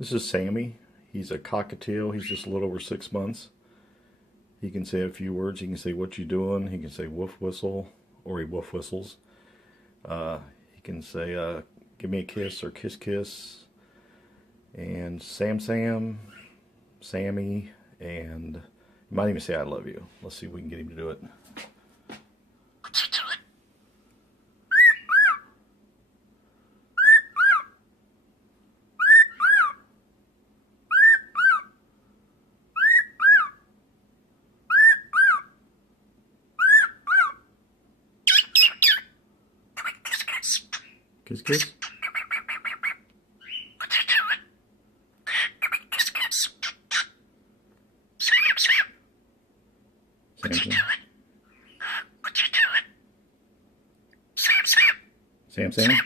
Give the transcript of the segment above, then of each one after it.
This is Sammy. He's a cockatiel. He's just a little over 6 months. He can say a few words. He can say, "What you doing?" He can say woof whistle, or he woof whistles. He can say, "Give me a kiss," or "kiss kiss," and Sam Sam, Sammy, and he might even say, "I love you." Let's see if we can get him to do it. What you doing? Kiss kiss. What you doing? Give me kiss kiss. Sam Sam. What you doing? What you doing? Sam Sam. Sam Sam.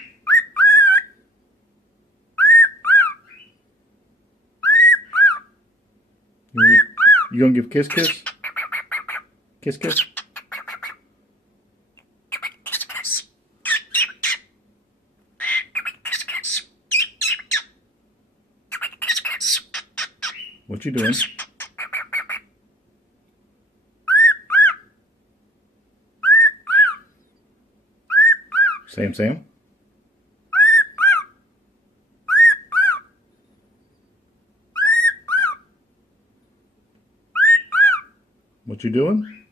You gonna give kiss kiss? Kiss kiss. What you doing? Sam Sam. What you doing?